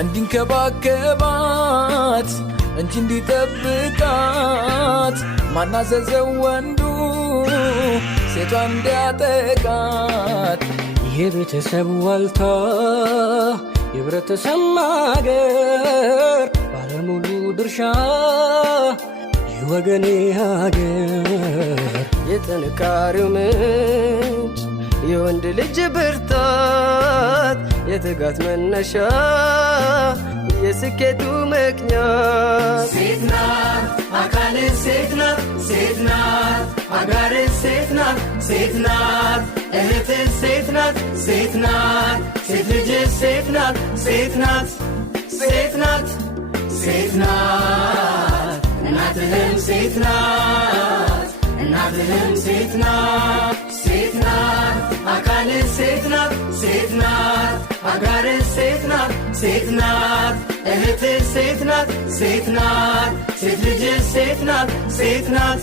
እንዲንከባከባት እንጂ እንዲጠብቃት ማናዘዘው ወንዱ ሴቷ እንዲያጠቃት ይሄ ቤተሰብ ዋልታ የህብረተሰብ ማገር ባለሙሉ ድርሻ የወገኔ ሀገር የጥንካሬው ምንጭ የወንድ ልጅ ብርታት የትጋት መነሻ የስኬቱ ምክንያት ሴት ናት አካል ሴት ናት ሴት ናት አጋር ሴት ናት ሴት ናት እህት ሴት ናት ሴት ናት ሴት ልጅ ሴት ናት ሴት ናት ሴት ናት ሴት ናት እናትህም ሴት ናት እናትህም ሴት ናት ሴት ናት አካል ሴት ናት ሴት ናት አጋር ሴት ናት ሴት ናት እህት ሴት ናት ሴት ናት ሴት ልጅ ሴት ናት ሴት ናት